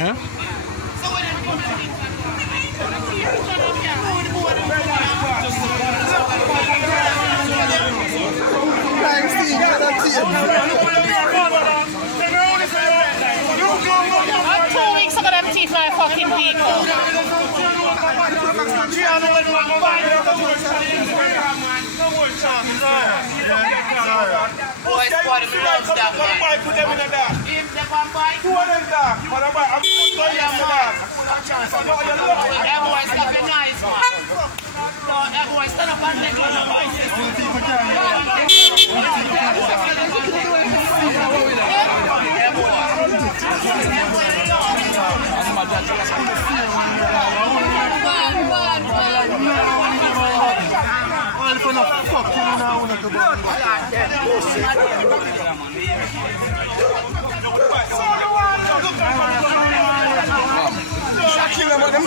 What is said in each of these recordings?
Huh? I'm 2 weeks ago them teeth my fucking people. Boys, squad, me love that man. If they come by, everyone stop your nice man. Everyone stand up and take one of my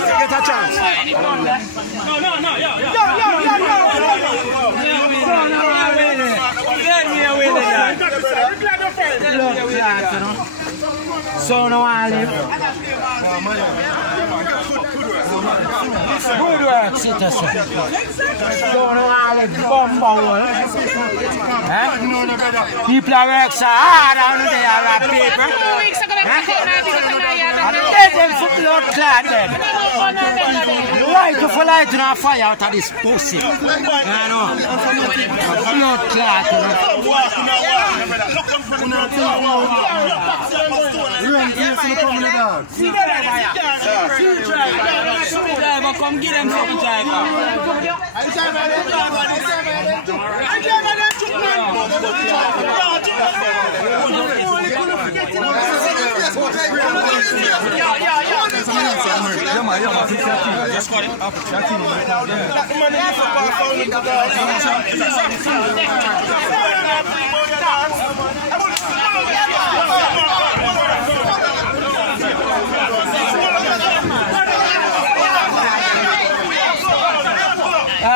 Get a chance. So no I live. Good work, citizen. So no I live. People are working so hard on the paper. 2 weeks ago them teeth Let them for blood clot then. Light to for light on fire out of this pussy. I know. Blood clot. Come get them some driver.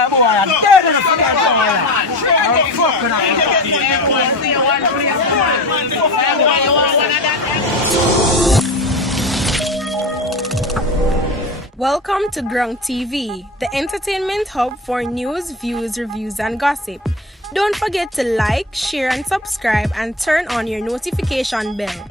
Boy, I'm dead in the fucking Welcome to Grung TV, the entertainment hub for news, views, reviews, and gossip. Don't forget to like, share, and subscribe, and turn on your notification bell.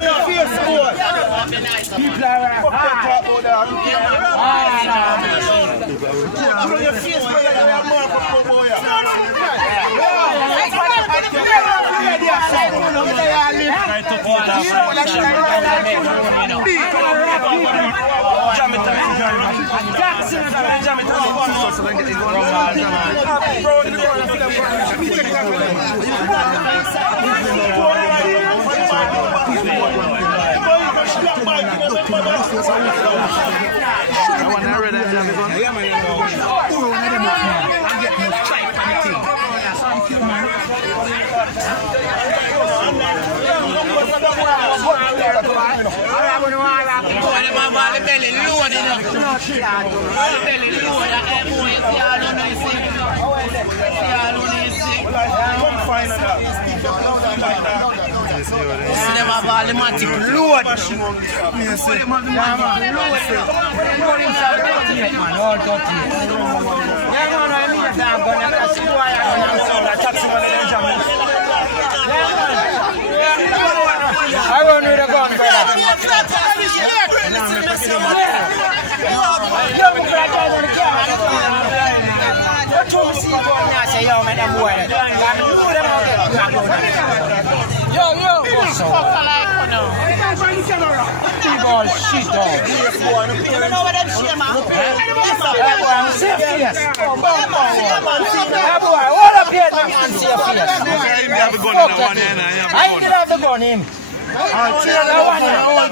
I won't need a gun,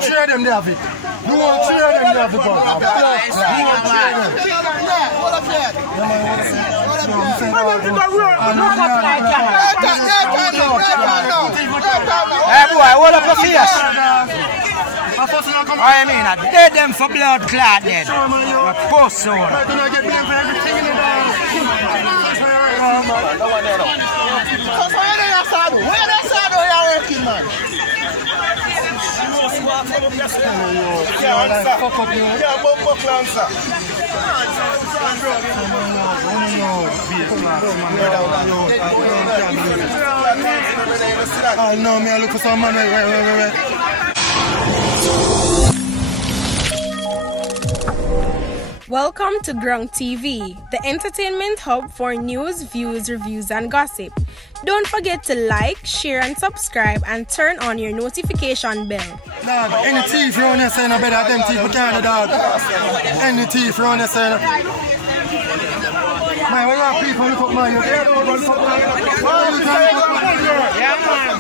Trade them, David. You want to trade them, David? Hey boy, hold up your face. I mean, I dead them for blood clot dead. Post soon. Where working, man. No, me I look for some man. Wait. Welcome to Grung TV, the entertainment hub for news, views, reviews, and gossip. Don't forget to like, share, and subscribe, and turn on your notification bell. Dog, any thief around here saying better than them thief can't, dog. Any thief around here saying. Man, where are people look up, man? You can't look up, man. Why you can't look up, man? Yeah, man.